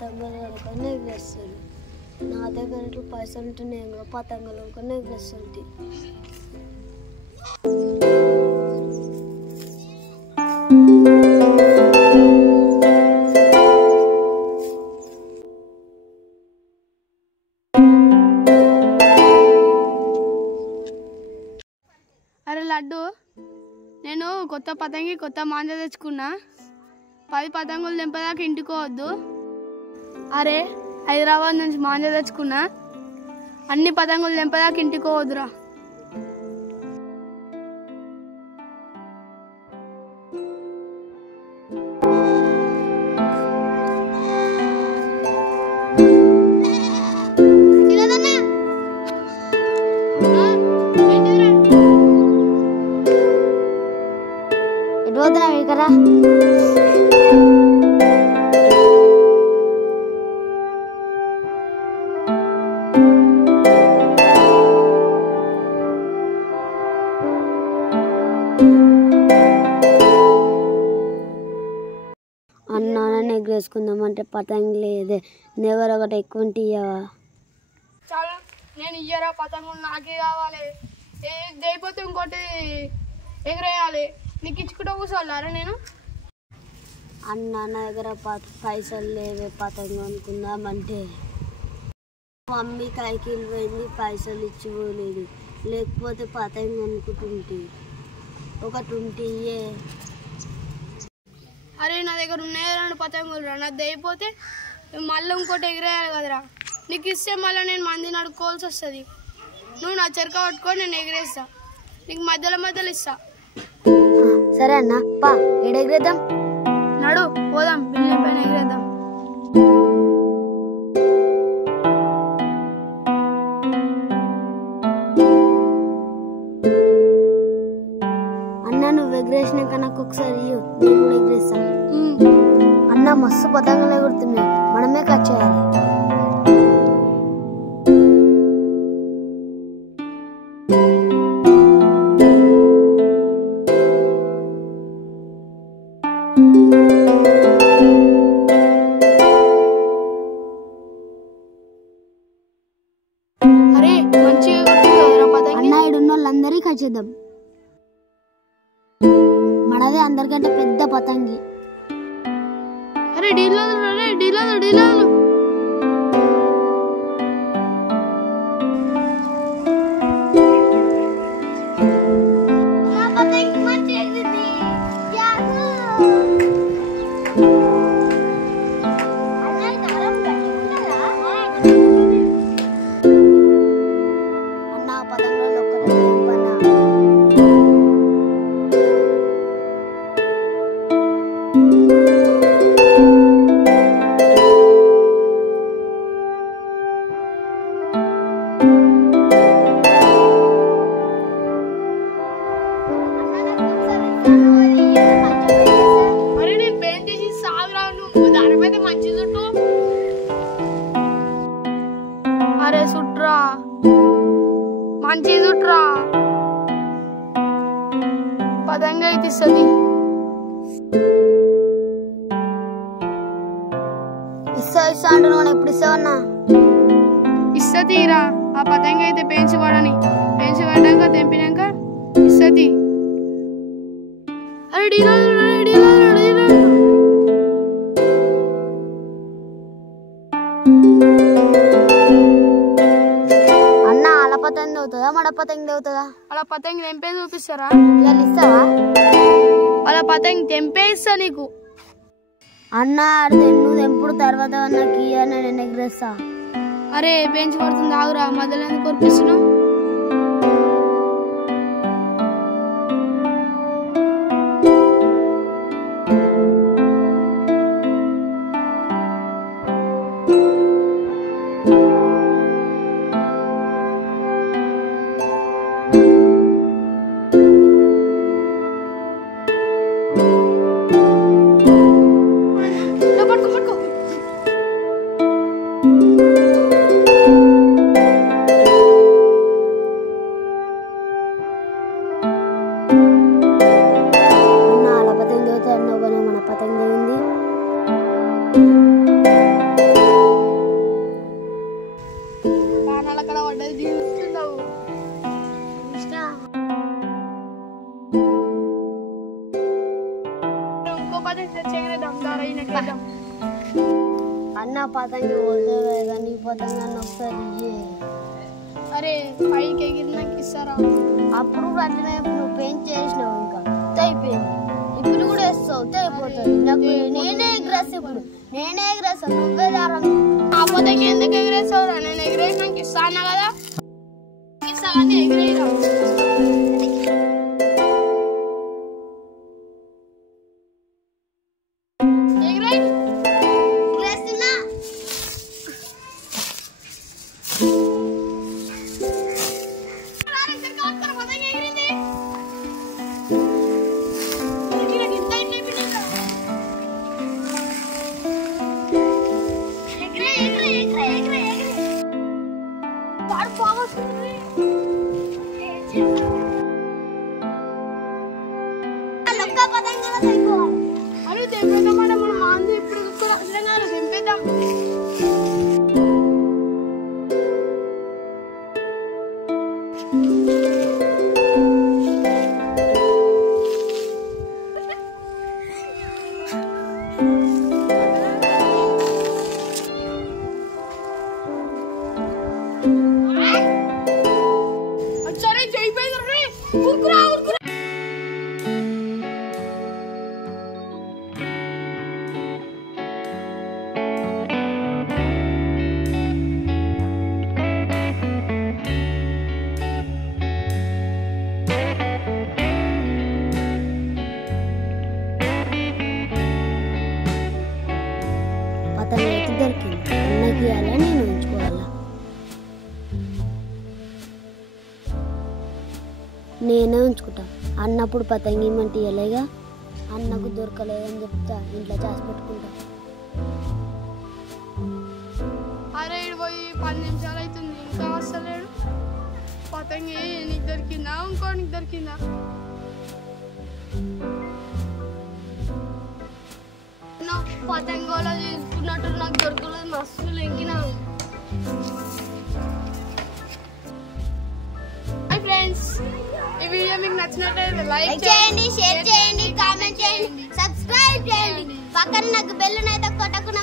పతంగులు కనుకొని ఎగరేస్తారు. నా దగ్గర ఇట్లా పైసలు ఉంటే నేను కూడా పతంగులు కనుకొని ఎగరేస్తుంది. అరే లడ్డు, నేను కొత్త పతంగి కొత్త మాంజ తెచ్చుకున్నా. 10 పతంగులు తెంపదాకా ఇంటికోవద్దు. అరే హైదరాబాద్ నుంచి మాంజ తెచ్చుకున్నా. అన్ని పతంగులు తెంపదాకా ఇంటికోవద్దురా. కదా అన్నా నన్ను ఎగరేసుకుందామంటే పతంగి లేదే. నెవరు ఒకటి ఎక్కువ ఇయ్యవా? చాలా నేను ఇయ్యరా పతంగులు, నాకే కావాలి. అయిపోతే ఇంకోటి ఎగరేయాలి. నీకు ఇచ్చుకుంటూ కూర్చోవాలరా నేను? అన్న నా దగ్గర పైసలు లేవే పతంగి అనుకుందామంటే. మమ్మీ కైకిలు పోయింది, పైసలు ఇచ్చిపోలేదు. లేకపోతే పతంగి అనుకుంటుంటే ఒకటి ఉంటే. అరే నా దగ్గర ఉన్నాయి 2 పతంగులు రా. నాది అయిపోతే మళ్ళీ ఇంకోటి ఎగిరేయాలి కదరా. నీకు ఇస్తే మళ్ళీ నేను మందిని అడుక్కోవాల్సి వస్తుంది. నువ్వు నా చెరక పట్టుకొని నేను ఎగిరేస్తా. నీకు మధ్యలో మధ్యలో ఇస్తా. సరే అన్న పా ఎగరేద్దాం. నడు పోదాం, బిల్డింగ్ పైన ఎగిరేద్దాం. అన్న నువ్వు ఎగరేసినాక నాకు ఒకసారి ఇయ్యు, నేను కూడా ఎగరేస్తా. అన్న మస్తు పతంగులు ఎగురుతున్నాయి, మనమే కట్ చేయాలి. అరే మంచిగా అన్న ఇడున్న వాళ్ళందరికీ కట్ చేద్దాం. మనదే అందరికంటే పెద్ద పతంగి. అరే డీలాలు డీలాలు డీలాలు. అన్న పతంగులలో ఒక్కటి అరే నేను పెయింట్ చేసి సాగురా, నువ్వు దాని మీద మంచి చుట్టూ. అరే చుట్రా, మంచి చుట్రా. పతంగా అయితే ఇస్తుంది. ఇస్తా అంటున్నాను, ఎప్పుడు ఇస్తావన్నా? ఇస్తీరా. ఆ పతంగా అయితే పెంచి పడని, పెంచి పడ్డాక తెంపినాక ఇస్తీ. అరే డీలాలు డీలాలు డీలాలు. అన్న అలా పతంగి అవుతుందా, మడ పతంగి అవుతుందా? అలా పతంగి తెంపే చూపిస్తారా? ఇలా ఇస్తావా? అలా పతంగి తెంపే ఇస్తా నీకు. అన్న నువ్వు తెంపుడు తర్వాత నాకు ఇయ్యని నేను ఎగరేస్తా. అరే పెంచి పడుతుంది, ఆగురా. మధ్యలో ఎందుకు కొరిపిస్తున్నావు? పతంగి తెచ్చేద్దాం దారా ఈయనకేద్దాం. అన్న పతంగి పోతే కానీ పతంగి అన్న ఒకసారి అరే పైకి ఎగిరినాక ఇస్తారా? అప్పుడు అట్లనే నువ్వు పెయింట్ చేసినావు ఇంకా అయిపోయింది. ఇప్పుడు కూడా వేస్తావు అయిపోతుంది. నాకు నేనే ఎగరేస్తా, ఇప్పుడు నేనే ఎగరేస్తా, నువ్వే దారం. ఆ పతంగి ఎందుకు ఎగిరేస్తావురా? నేను ఎగిరేసినాక ఇస్తాను కదా, ఇస్తా కానీ ఎగిరేయరా. అరే తెంపేద్దాం, మనం మాంది ఇప్పుడు తెంపేద్దాం. సరే చేయిపోయింది. ఉరుకురా ఉరుకురా. పతంగి అయితే దొరికింది. అన్నకి ఇవ్వాలా నేను ఉంచుకోవాలా? నేనే ఉంచుకుంటా. అన్నప్పుడు పతంగి ఇమ్మంటే ఇవ్వలేగా, అన్నకు దొరకలేదని చెప్తా, ఇంట్లో చేసి పెట్టుకుంటా. అరే పోయి 10 నిమిషాలు అవుతుంది, ఇంకా వస్తలేడు. పతంగి నీకు దొరికిందా? ఇంకో నీకు దొరికిందా? నాకు పతంగోలో తీసుకున్నట్టు నాకు దొరకలేదు, మస్తు లెంకినా. హాయ్ ఫ్రెండ్స్, ఈ వీడియో మీకు నచ్చినట్లయితే లైక్ చేయండి, షేర్ చేయండి, కామెంట్ చేయండి, సబ్స్క్రైబ్ చేయండి. పక్కన నాకు బెల్ అయితే కొట్టకుండా